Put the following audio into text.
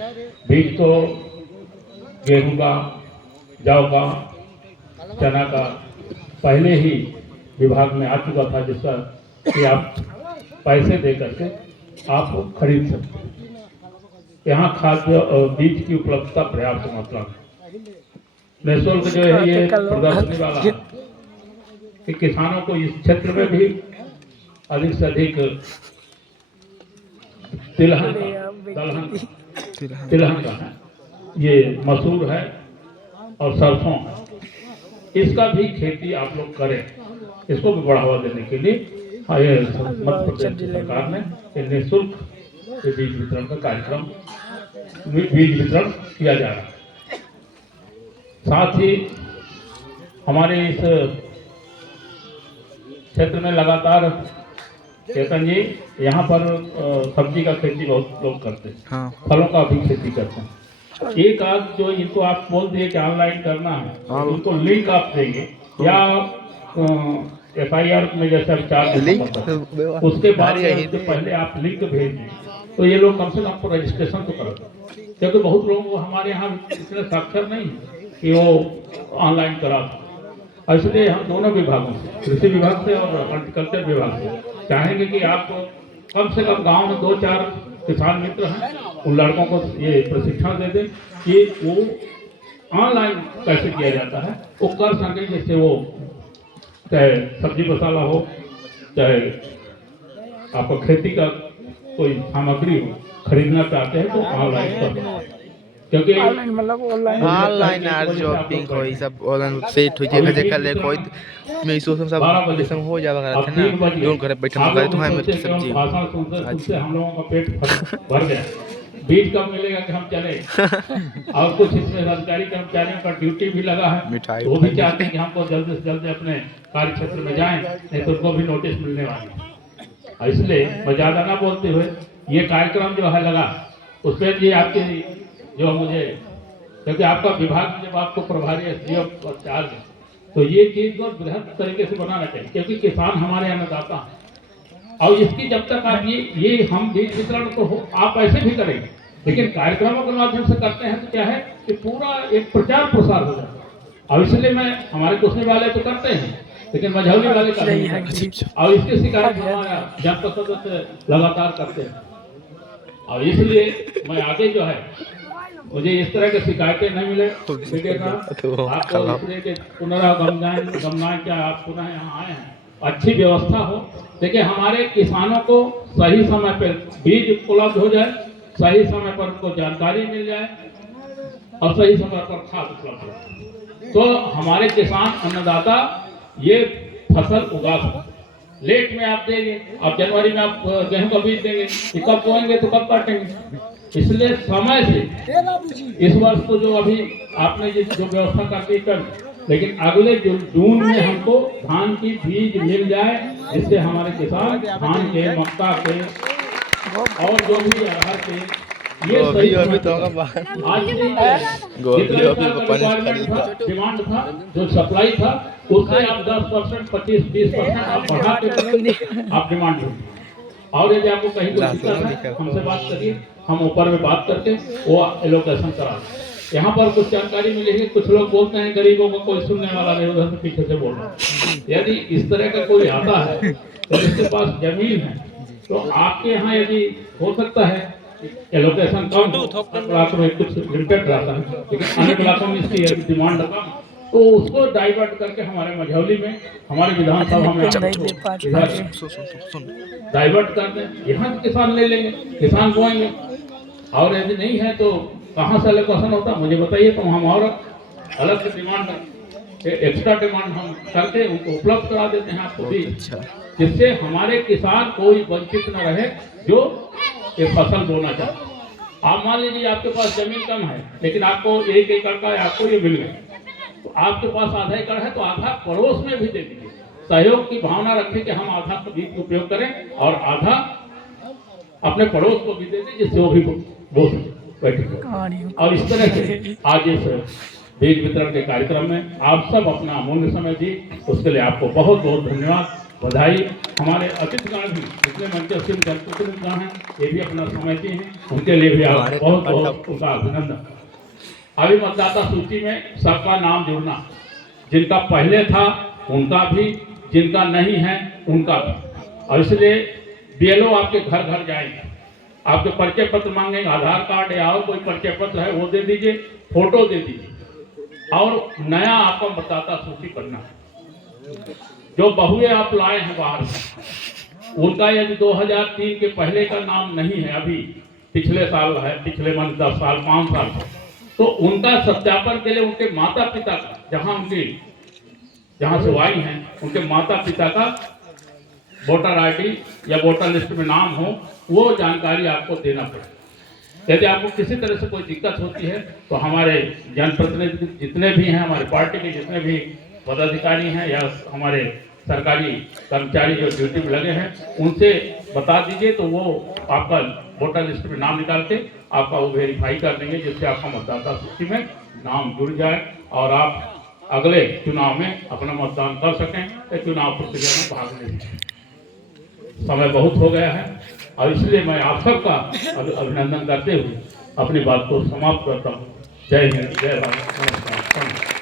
बीज तो गेहूं का, जौ का, चना का पहले ही विभाग में आ चुका था, जिसका कि आप पैसे दे करके आप खरीद सकते हैं। यहाँ खाद्य और बीज की उपलब्धता पर्याप्त मात्रा में निःशुल्क जो है ये प्रदर्शनी वाला है कि किसानों को इस क्षेत्र में भी अधिक से अधिक तिलहन का है, ये मसूर है और सरसों है, इसका भी खेती आप लोग करें। इसको भी बढ़ावा देने के लिए मध्य प्रदेश सरकार ने निःशुल्क बीज वितरण का कार्यक्रम बीज वितरण किया जा रहा है। साथ ही हमारे इस क्षेत्र में लगातार चेतन जी यहाँ पर सब्जी का खेती बहुत लोग करते हैं, हाँ। फलों का भी खेती करते हैं। एक आध जो इनको आप बोल दिए कि ऑनलाइन करना है, उनको लिंक आप देंगे या FIR में जैसे आप चार्ज उसके बाद उसके पहले आप लिंक भेज दें तो ये लोग कम से कम आपको रजिस्ट्रेशन तो कर दें, क्योंकि बहुत लोग हमारे यहाँ इतने साक्षर नहीं कि वो ऑनलाइन करा। इसलिए हम दोनों विभागों से, कृषि विभाग से और हॉर्टिकल्चर विभाग से चाहेंगे कि आप कम से कम गांव में 2-4 किसान मित्र हैं, उन लड़कों को ये प्रशिक्षण दे दें कि वो ऑनलाइन कैसे किया जाता है वो कर सकें, जिससे वो चाहे सब्जी मसाला हो, चाहे आपको खेती का कोई सामग्री हो, खरीदना चाहते हैं तो ऑनलाइन कर, क्योंकि ऑनलाइन आर शॉपिंग कोई सब ऑनलाइन सेट हो जाए जगह ले कोई मैं सोच सब लिसन हो जाएगा ना जो घर बैठे मंगा तो है मेरी सब्जी भाषण सुनते हम लोगों का पेट भर गया। बीज कब मिलेगा कि हम चले और कुछ इसमें सरकारी कर्मचारियों का ड्यूटी भी लगा है, वो भी चाहते हैं कि हमको जल्दी से जल्दी अपने कार्य क्षेत्र में जाएं, नहीं तो उनको भी नोटिस मिलने वाली। इसलिए मैं ज़्यादा ना बोलते हुए ये कार्यक्रम जो है लगा उस पर ये आपकी जो मुझे, क्योंकि आपका विभाग जब आपको प्रभारी SDO और चार्ज है तो ये चीज को बृहद तरीके से बनाना चाहिए, क्योंकि किसान हमारे अन्नदाता हैं। और इसकी जब तक आप ये हम बीज वितरण तो आप ऐसे भी करेंगे, लेकिन कार्यक्रमों के माध्यम से करते हैं तो क्या है कि पूरा एक प्रचार प्रसार हो जाता है। और इसलिए मैं हमारे कुशनी वाले तो करते हैं, लेकिन मझौली वाले का नहीं है, और इसकी शिकायत हमारा जनपद सदस्य लगातार करते हैं। और इसलिए मैं आगे जो है मुझे इस तरह की शिकायतें नहीं मिले, पुनरागमन क्या आप पुनः यहाँ आए हैं, अच्छी व्यवस्था हो। देखिए हमारे किसानों को सही समय पर बीज उपलब्ध हो जाए, सही समय पर उनको जानकारी मिल जाए और सही समय पर खाद उपलब्ध हो, तो हमारे किसान अन्नदाता ये फसल उगा सकते। लेट में आप देंगे, आप जनवरी में आप गेहूं का बीज देंगे, कब बोएंगे तो कब काटेंगे, इसलिए समय से इस वर्ष तो जो अभी आपने जो व्यवस्था करके कर, लेकिन अगले जून में हमको धान की बीज मिल जाए, जिससे हमारे किसान धान के, मक्का के और जो भी अरहर के ये सही अभी तो आज डिमांड था, जो सप्लाई था उससे आप 10%, 25-20% आप बढ़ा के आप डिमांड दें। और यदि आपको कहीं कोई दिक्कत है हमसे बात करिए, हम ऊपर में बात करके वो एलोकेशन करा। यहाँ पर कुछ जानकारी मिलेगी, कुछ लोग बोलते हैं गरीबों को कोई सुनने वाला नहीं, उधर से पीछे से बोल रहा है। यदि इस तरह का कोई आता है तो जिसके पास जमीन है तो आपके यहाँ यदि हो सकता है एलोकेशन कम इलाकों में कुछ लिमिटेड रहता है, लेकिन अन्य इलाकों में इसकी डिमांड कम, तो उसको डाइवर्ट करके हमारे मझौली में, हमारे विधानसभा में डाइवर्ट कर दें, यहाँ किसान ले लेंगे, किसान बोएंगे। और यदि नहीं है तो कहाँ से एलोकेशन होता मुझे बताइए, तो हम और अलग से डिमांड, एक्स्ट्रा डिमांड हम करके उनको उपलब्ध करा देते हैं आपको भी, जिससे हमारे किसान कोई वंचित न रहे जो ये फसल बोना चाहते। आप मान लीजिए आपके पास जमीन कम है, लेकिन आपको 1 एकड़ का आपको ये मिल गया, तो आपके पास आधा एकड़ है तो आधा पड़ोस में भी दे दीजिए। सहयोग की भावना रखें कि हम आधा बीज का उपयोग करें और आधा अपने पड़ोस को भी दे दें, जिससे वो भी बो सके। और इस तरह से आज इस बीज वितरण के कार्यक्रम में आप सब अपना अमूल्य समय दी, उसके लिए आपको बहुत बहुत धन्यवाद। बधाई। हमारे अतिथिगण भी जितने मंच जनप्रतिनिधिगण हैं ये भी अपना समय दिए हैं, उनके लिए भी आप बहुत बहुत उनका अभिनंदन। अभी मतदाता सूची में सबका नाम जुड़ना, जिनका पहले था उनका भी, जिनका नहीं है उनका भी। और इसलिए बीएलओ आपके घर घर जाएंगे, आपके परिचय पत्र मांगेंगे, आधार कार्ड या और कोई परिचय पत्र है वो दे दीजिए, फोटो दे दीजिए और नया आपका मतदाता सूची बनना है। जो बहुए आप लाए हैं बाहर से, उनका यदि 2003 के पहले का नाम नहीं है, अभी पिछले साल है, पिछले 10 साल 5 साल, तो उनका सत्यापन के लिए उनके माता पिता का, जहां से आई हैं उनके माता पिता का वोटर आईडी या वोटर लिस्ट में नाम हो, वो जानकारी आपको देना पड़ेगा। यदि आपको किसी तरह से कोई दिक्कत होती है तो हमारे जनप्रतिनिधि जितने भी हैं, हमारे पार्टी के जितने भी पदाधिकारी हैं या हमारे सरकारी कर्मचारी जो ड्यूटी में लगे हैं, उनसे बता दीजिए तो वो आपका वोटर लिस्ट में नाम निकाल के आपका वो वेरीफाई कर देंगे, जिससे आपका मतदाता सूची में नाम जुड़ जाए और आप अगले चुनाव में अपना मतदान कर सकें या चुनाव प्रक्रिया में भाग ले सकें। समय बहुत हो गया है और इसलिए मैं आप सबका अभिनंदन करते हुए अपनी बात को समाप्त करता हूँ। जय हिंद, जय भारत, नमस्कार।